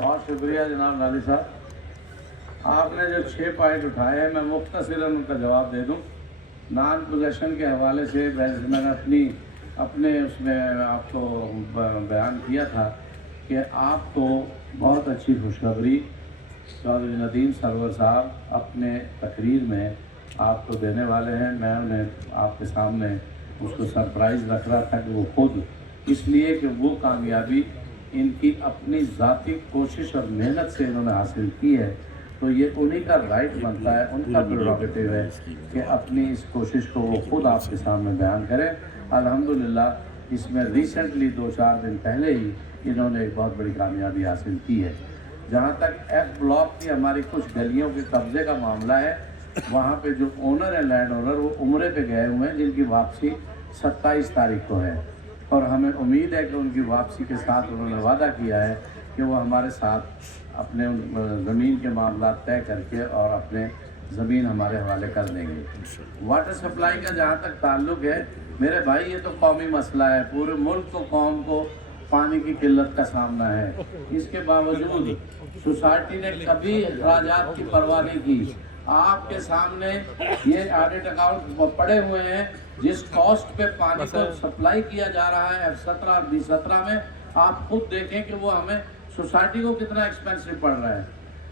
بہت شکریہ جناب نالی صاحب. آپ نے جو 6 پوائنٹ اٹھائے ہیں میں مختصراً ان کا جواب دے دوں. نان پوزیشن کے حوالے سے میں نے اپنے اس میں آپ کو بیان کیا تھا کہ آپ کو بہت اچھی خوشخبری چودھری ندیم سرور صاحب اپنے تقریر میں آپ کو دینے والے ہیں. میں انہیں آپ کے سامنے اس کو سرپرائز رکھ رہا تھا کہ وہ خود اس لیے کہ وہ کامیابی ان کی اپنی ذاتی کوشش اور محنت سے انہوں نے حاصل کی ہے، تو یہ انہی کا رائٹ بنتا ہے، ان کا پریروگیٹو ہے کہ اپنی اس کوشش کو وہ خود آپ کے سامنے بیان کریں. الحمدللہ اس میں ریسنٹلی 2-4 دن پہلے ہی انہوں نے ایک بہت بڑی کامیابی حاصل کی ہے. جہاں تک ایف بلاک کی ہماری کچھ گلیوں کے قبضے کا معاملہ ہے، وہاں پہ جو اونر ہیں، لینڈ اونر، وہ عمرے پہ گئے ہوئے ہیں جن کی واپسی 27 تاریخ کو ہے، اور ہمیں امید ہے کہ ان کی واپسی کے ساتھ انہوں نے وعدہ کیا ہے کہ وہ ہمارے ساتھ اپنے زمین کے معاملات طے کر کے اور اپنے زمین ہمارے حوالے کر دیں گے. واٹر سپلائی کا جہاں تک تعلق ہے میرے بھائی، یہ تو قومی مسئلہ ہے. پورے ملک کو، قوم کو پانی کی قلت کا سامنا ہے. اس کے باوجود سوسائٹی نے کبھی اخراجات کی پرواہ نہیں کی. آپ کے سامنے یہ آڈٹ اکاؤنٹ پڑے ہوئے ہیں. جس کاسٹ پہ پانی کو سپلائی کیا جا رہا ہے F17 اور B17 میں، آپ خود دیکھیں کہ وہ ہمیں سوسائٹی کو کتنا ایکسپینسو پڑ رہا ہے.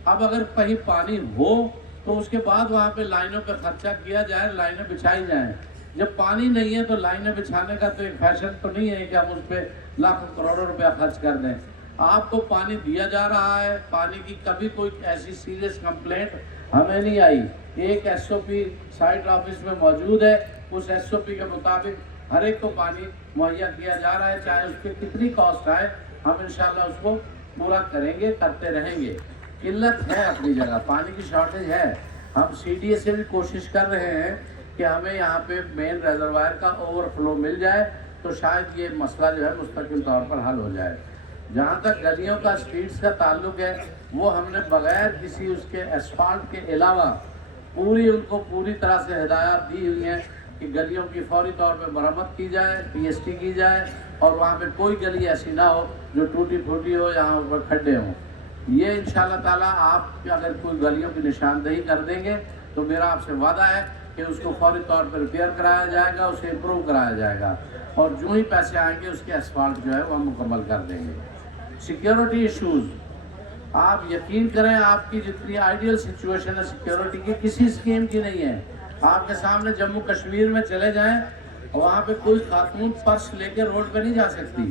اب اگر کہیں پانی ہو تو اس کے بعد وہاں پہ لائنوں پہ خرچہ کیا جائے، لائنیں بچھائی جائیں. جب پانی نہیں ہے تو لائنیں بچھانے کا تو ایک فیشن تو نہیں ہے کہ ہم اس پہ لاکھوں کروڑوں روپیہ خرچ کر دیں. آپ کو پانی دیا جا رہا ہے. پانی کی کبھی کوئی ایسی سیریس کمپلینٹ ہمیں نہیں آئی. ایک SOP سائٹ آفس میں موجود ہے، اس SOP کے مطابق ہر ایک کو پانی مہیا کیا جا رہا ہے، چاہے اس پہ کتنی کاسٹ آئے. ہم انشاءاللہ اس کو پورا کریں گے، کرتے رہیں گے. قلت ہے اپنی جگہ، پانی کی شارٹیج ہے. ہم CDA سے بھی کوشش کر رہے ہیں کہ ہمیں یہاں پہ مین ریزروائر کا اوور فلو مل جائے تو شاید یہ مسئلہ جو ہے مستقل طور پر حل ہو جائے. جہاں تک گلیوں کا، اسٹریٹس کا تعلق ہے، وہ ہم نے بغیر کسی اس کے اسفالٹ کے علاوہ ان کو پوری طرح سے ہدایات دی ہوئی ہیں کہ گلیوں کی فوری طور پہ مرمت کی جائے، PST کی جائے، اور وہاں پہ کوئی گلی ایسی نہ ہو جو ٹوٹی پھوٹی ہو، یہاں پر کھڈے ہوں. یہ انشاءاللہ تعالیٰ آپ اگر کوئی گلیوں کی نشاندہی کر دیں گے تو میرا آپ سے وعدہ ہے کہ اس کو فوری طور پر ریپیئر کرایا جائے گا، اسے امپروو کرایا جائے گا، اور جو ہی پیسے آئیں گے اس کے اسفالٹ جو ہے وہ ہم مکمل کر دیں گے. سیکیورٹی ایشوز، آپ یقین کریں آپ کی جتنی آئیڈیل سچویشن ہے سیکیورٹی کی، کسی اسکیم کی نہیں ہے. آپ کے سامنے جموں کشمیر میں چلے جائیں، وہاں پہ کوئی خاتون پرس لے کے روڈ پہ نہیں جا سکتی،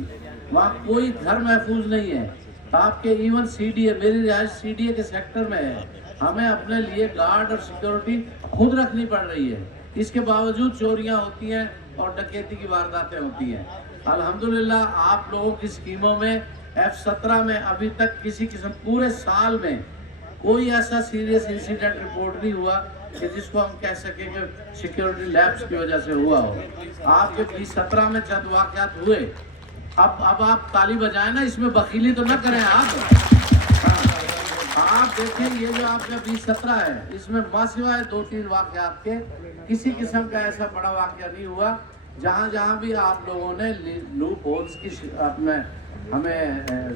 وہاں کوئی گھر محفوظ نہیں ہے. آپ کے ایون CDA، میری رہائش CDA کے سیکٹر میں ہے، ہمیں اپنے لیے گارڈ اور سیکیورٹی خود رکھنی پڑ رہی ہے. اس کے باوجود چوریاں ہوتی ہیں اور ڈکیتی کی وارداتیں ہوتی ہیں. الحمدللہ آپ لوگوں کی اسکیموں میں F17 میں ابھی تک کسی قسم پورے سال میں کوئی ایسا سیریس انسیڈنٹ رپورٹ نہیں ہوا کہ جس کو ہم کہہ سکیں کہ سیکیورٹی لیپس کی وجہ سے ہوا ہو. آپ کے B17 میں چند واقعات ہوئے. اب آپ تالی بجائیں نا، اس میں بخیلی تو نہ کریں آپ دیکھیں یہ جو آپ کا B17 ہے، اس میں سوائے 2-3 واقعات کے کسی قسم کا ایسا بڑا واقعہ نہیں ہوا. جہاں بھی آپ لوگوں نے لوپ ہولز کی ہمیں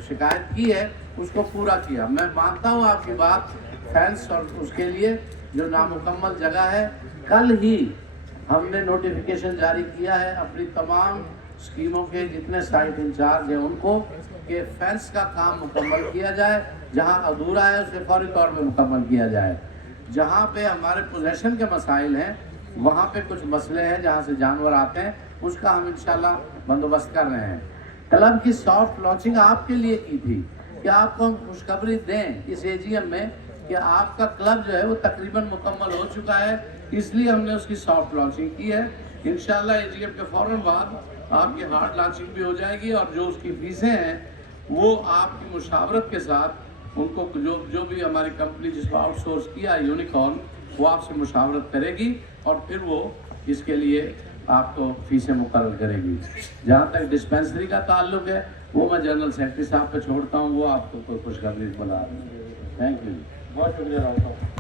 شکایت کی ہے اس کو پورا کیا. میں مانتا ہوں آپ کی بات، فینس اور اس کے لیے جو نامکمل جگہ ہے، کل ہی ہم نے نوٹیفیکیشن جاری کیا ہے اپنی تمام اسکیموں کے جتنے سائٹ انچارج ہیں ان کو کہ فینس کا کام مکمل کیا جائے. جہاں ادھورا ہے اسے فوری طور پہ مکمل کیا جائے. جہاں پہ ہمارے پوزیشن کے مسائل ہیں، وہاں پہ کچھ مسئلے ہیں جہاں سے جانور آتے ہیں، اس کا ہم انشاءاللہ بندوبست کر رہے ہیں. کلب کی سافٹ لانچنگ آپ کے لیے کی تھی کہ آپ کو ہم خوشخبری دیں اس AGM میں کہ آپ کا کلب جو ہے وہ تقریباً مکمل ہو چکا ہے، اس لیے ہم نے اس کی سافٹ لانچنگ کی ہے. انشاءاللہ AGM کے فوراً بعد آپ کی ہارڈ لانچنگ بھی ہو جائے گی، اور جو اس کی فیسیں ہیں وہ آپ کی مشاورت کے ساتھ ان کو جو بھی ہماری کمپنی جس کو آؤٹ سورس کیا ہے یونیکارن، وہ آپ سے مشاورت کرے گی اور پھر وہ اس کے لیے آپ کو فیسیں مقرر کرے گی. جہاں تک ڈسپینسری کا تعلق ہے وہ میں جنرل سیکرٹری صاحب پہ چھوڑتا ہوں، وہ آپ کو کوئی خوشخبری بتا رہے ہیں. Thank you. بہت شکریہ راؤ صاحب.